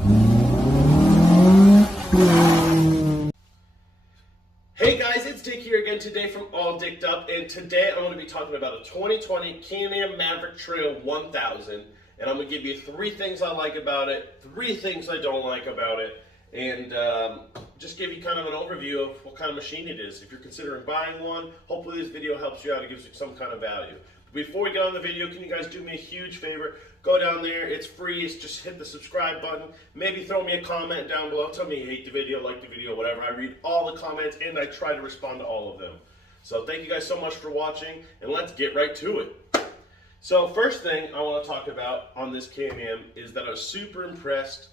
Hey guys, it's Dick here again today from All Dicked Up, and today I'm going to be talking about a 2020 Can-Am Maverick Trail 1000, and I'm going to give you 3 things I like about it, 3 things I don't like about it, and just give you kind of an overview of what kind of machine it is. If you're considering buying one, hopefully this video helps you out, it gives you some kind of value. Before we get on the video, can you guys do me a huge favor? Go down there, it's free, just hit the subscribe button, maybe throw me a comment down below, tell me you hate the video, like the video, whatever. I read all the comments and I try to respond to all of them. So thank you guys so much for watching, and let's get right to it. So first thing I want to talk about on this Can-Am is that I was super impressed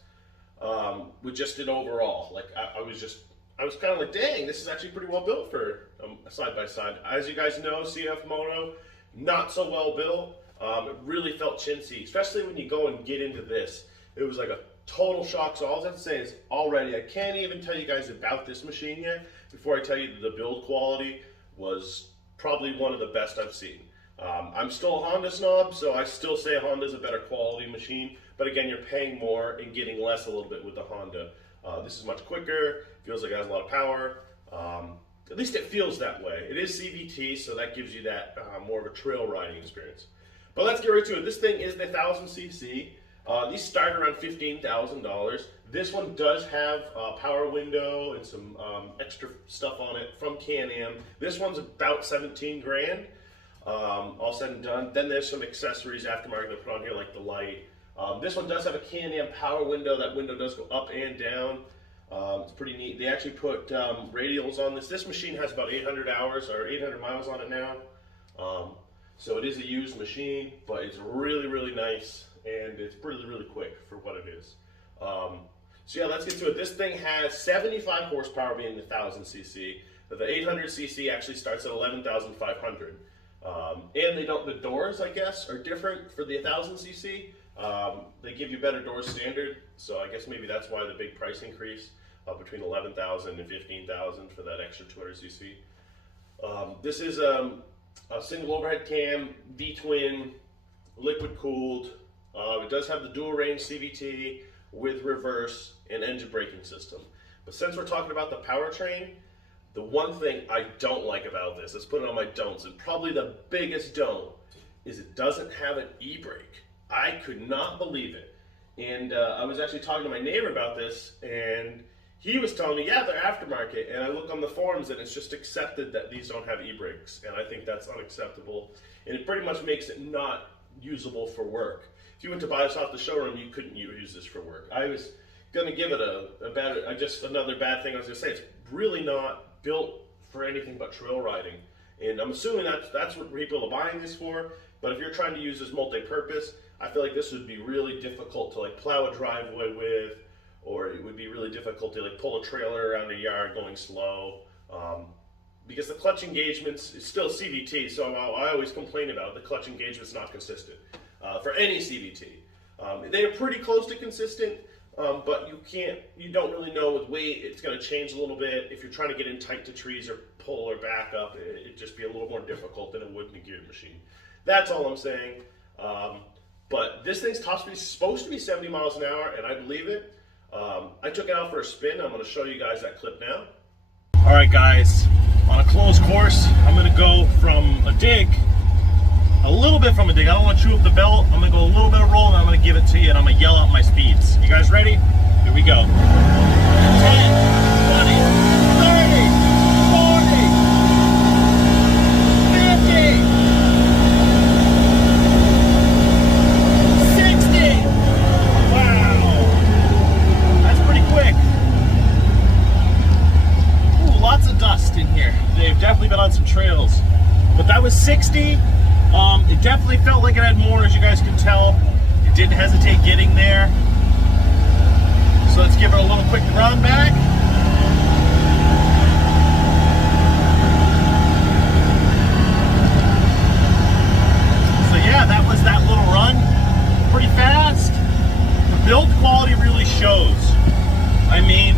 with just it overall. Like I was kind of like, dang, this is actually pretty well built for a side-by-side. As you guys know, CF Moto, not so well built. It really felt chintzy, especially when you go and get into this. It was like a total shock. So all I have to say is already, I can't even tell you guys about this machine yet before I tell you that the build quality was probably one of the best I've seen. I'm still a Honda snob, so I still say Honda's a better quality machine. But again, you're paying more and getting less a little bit with the Honda. This is much quicker, feels like it has a lot of power. At least it feels that way. It is CVT, so that gives you that more of a trail riding experience. But let's get right to it. This thing is the 1000cc. These start around $15,000. This one does have a power window and some extra stuff on it from Can-Am. This one's about 17 grand, all said and done. Then there's some accessories aftermarket they put on here, like the light. This one does have a Can-Am power window. That window does go up and down. It's pretty neat. They actually put radials on this. This machine has about 800 hours or 800 miles on it now. So it is a used machine, but it's really, really nice, and it's really quick for what it is. So yeah, let's get to it. This thing has 75 horsepower being the 1000cc. The 800cc actually starts at 11,500. And the doors, I guess, are different for the 1000cc. They give you better doors standard, so I guess maybe that's why the big price increase between 11,000 and 15,000 for that extra 200cc. This is a single overhead cam, V-twin, liquid cooled. It does have the dual range CVT with reverse and engine braking system. But since we're talking about the powertrain, the one thing I don't like about this, let's put it on my don'ts, and probably the biggest don't, is it doesn't have an e-brake. I could not believe it. And I was actually talking to my neighbor about this, and he was telling me, yeah, they're aftermarket. And I look on the forums and it's just accepted that these don't have e-brakes. And I think that's unacceptable. And it pretty much makes it not usable for work. If you went to buy this off the showroom, you couldn't use this for work. I was going to give it another bad thing I was going to say. It's really not built for anything but trail riding. And I'm assuming that's what people are buying this for. But if you're trying to use this multi-purpose, I feel like this would be really difficult to like plow a driveway with, or it would be really difficult to like pull a trailer around a yard going slow, because the clutch engagements is still CVT, so I always complain about the clutch engagement's not consistent for any CVT. They are pretty close to consistent, but you don't really know with weight. It's going to change a little bit. If you're trying to get in tight to trees or pull or back up, it'd just be a little more difficult than it would in a geared machine. That's all I'm saying. But this thing's top speed is supposed to be 70 miles an hour, and I believe it. I took it out for a spin. I'm going to show you guys that clip now. All right, guys, on a closed course, I'm going to go from a dig, a little bit from a dig. I don't want to chew up the belt. I'm going to go a little bit of roll, and I'm going to give it to you, and I'm going to yell out my speeds. You guys ready? Here we go. 10, 20, 30, 40, 50. In here, they've definitely been on some trails, but that was 60. It definitely felt like it had more, as you guys can tell. It didn't hesitate getting there. So let's give it a little quick run back. So yeah, that was that little run. Pretty fast. The build quality really shows. I mean,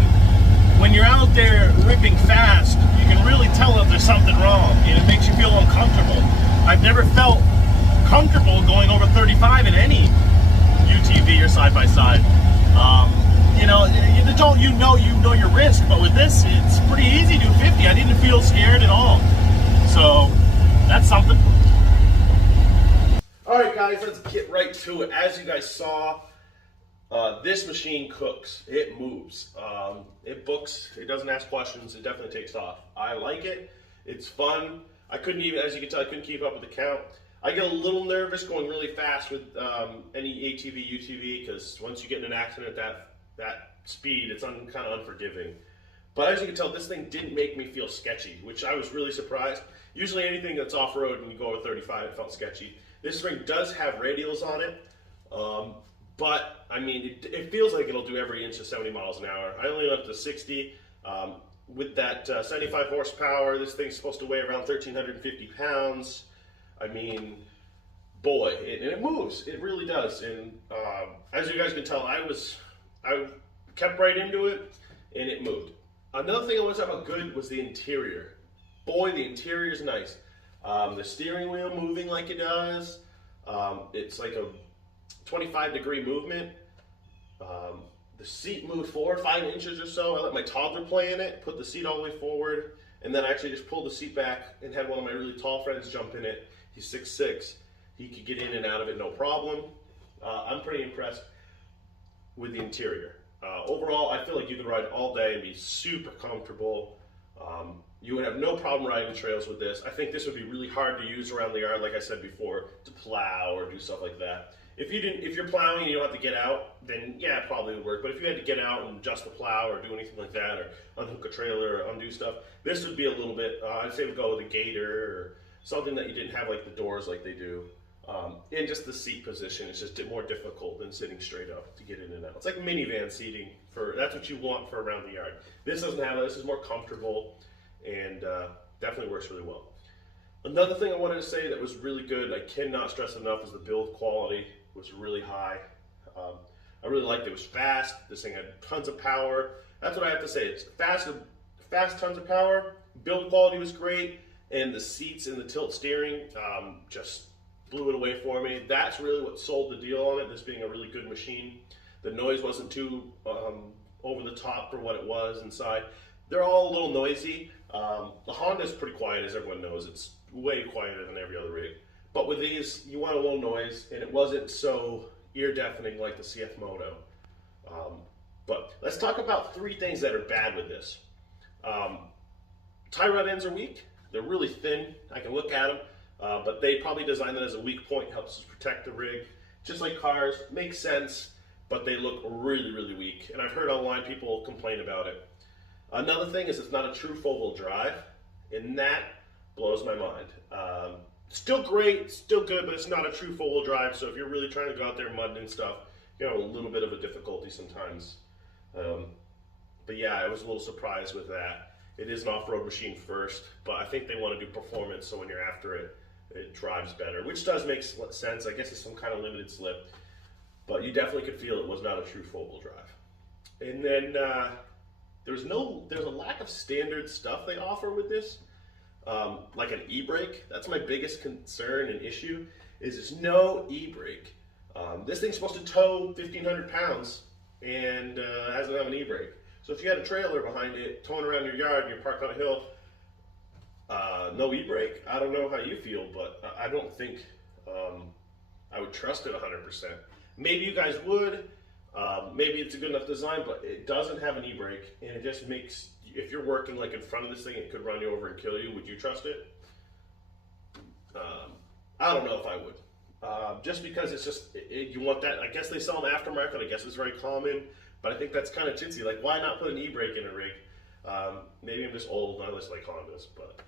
when you're out there ripping fast, you can really tell if there's something wrong, and it makes you feel uncomfortable. I've never felt comfortable going over 35 in any UTV or side-by-side. you know your risk, but with this, it's pretty easy to do 50. I didn't feel scared at all. So that's something. All right, guys, let's get right to it. As you guys saw, this machine cooks. It moves. It books. It doesn't ask questions. It definitely takes off. I like it. It's fun. I couldn't even, as you can tell, I couldn't keep up with the count. I get a little nervous going really fast with any ATV, UTV, because once you get in an accident at that speed, it's kind of unforgiving. But as you can tell, this thing didn't make me feel sketchy, which I was really surprised. Usually anything that's off-road and you go over 35, it felt sketchy. This ring does have radials on it, but I mean, it feels like it'll do every inch of 70 miles an hour. I only went up to 60. With that 75 horsepower, this thing's supposed to weigh around 1,350 pounds. I mean, boy, and it moves. It really does. And as you guys can tell, I kept right into it, and it moved. Another thing I want to talk about good was the interior. Boy, the interior is nice. The steering wheel moving like it does. It's like a 25-degree movement. The seat moved forward 5 inches or so. I let my toddler play in it, put the seat all the way forward, and then I actually just pulled the seat back and had one of my really tall friends jump in it. He's 6'6". He could get in and out of it no problem. I'm pretty impressed with the interior. Overall, I feel like you could ride all day and be super comfortable. You would have no problem riding trails with this. I think this would be really hard to use around the yard, like I said before, to plow or do stuff like that. If you're plowing and you don't have to get out, then yeah, it probably would work. But if you had to get out and adjust the plow or do anything like that, or unhook a trailer or undo stuff, this would be a little bit, I'd say we'd go with a gator or something that you didn't have like the doors like they do. And just the seat position is just more difficult than sitting straight up to get in and out. It's like minivan seating, that's what you want for around the yard. This doesn't have that. This is more comfortable and definitely works really well. Another thing I wanted to say that was really good, I cannot stress enough, is the build quality was really high. I really liked it. It was fast. This thing had tons of power. That's what I have to say. It's fast, tons of power. Build quality was great, and the seats and the tilt steering just blew it away for me. That's really what sold the deal on it, this being a really good machine. The noise wasn't too over the top for what it was inside. They're all a little noisy. The Honda's pretty quiet, as everyone knows. It's way quieter than every other rig. But with these, you want a little noise, and it wasn't so ear-deafening like the CF Moto. But let's talk about 3 things that are bad with this. Tie rod ends are weak. They're really thin. I can look at them, but they probably designed that as a weak point, helps us protect the rig. Just like cars, makes sense, but they look really, really weak. And I've heard online people complain about it. Another thing is it's not a true 4-wheel drive, and that blows my mind. Still great, still good, but it's not a true 4-wheel drive, so if you're really trying to go out there mudding and stuff, you have a little bit of a difficulty sometimes. But yeah, I was a little surprised with that. It is an off-road machine first, but I think they want to do performance, so when you're after it, it drives better, which does make sense. I guess it's some kind of limited slip, but you definitely could feel it was not a true 4-wheel drive. And then there's a lack of standard stuff they offer with this. Like an e-brake. That's my biggest concern and issue, is there's no e-brake. This thing's supposed to tow 1,500 pounds and doesn't have an e-brake. So if you had a trailer behind it towing around your yard and you're parked on a hill, no e-brake, I don't know how you feel, but I don't think I would trust it 100%. Maybe you guys would. Maybe it's a good enough design, but it doesn't have an e-brake, and it just makes, if you're working like in front of this thing, it could run you over and kill you. Would you trust it? I don't know if I would. Just because it's just, you want that, I guess they sell them aftermarket, I guess it's very common, but I think that's kind of chintzy. Like, why not put an e-brake in a rig? Maybe I'm just old, not just like Hondas, but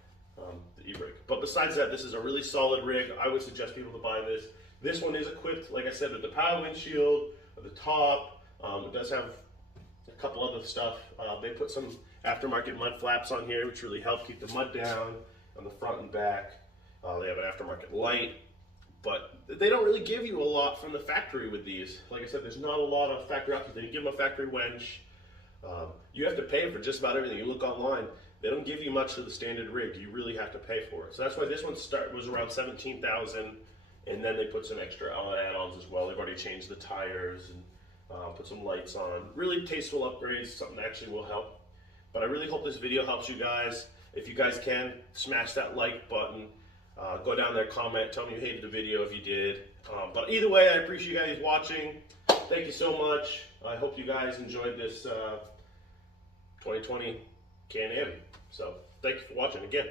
the e-brake. But besides that, this is a really solid rig. I would suggest people to buy this. This one is equipped, like I said, with the power windshield, at the top. It does have a couple other stuff. They put some aftermarket mud flaps on here, which really help keep the mud down on the front and back. They have an aftermarket light, but they don't really give you a lot from the factory with these. Like I said, there's not a lot of factory options. They give them a factory winch. You have to pay for just about everything. You look online, they don't give you much of the standard rig. You really have to pay for it. So that's why this one was around $17,000, and then they put some extra add-ons as well. They've already changed the tires and put some lights on. Really tasteful upgrades, something that actually will help. But I really hope this video helps you guys. If you guys can, smash that like button. Go down there, comment, tell me you hated the video if you did. But either way, I appreciate you guys watching. Thank you so much. I hope you guys enjoyed this 2020 Can-Am. So thank you for watching again.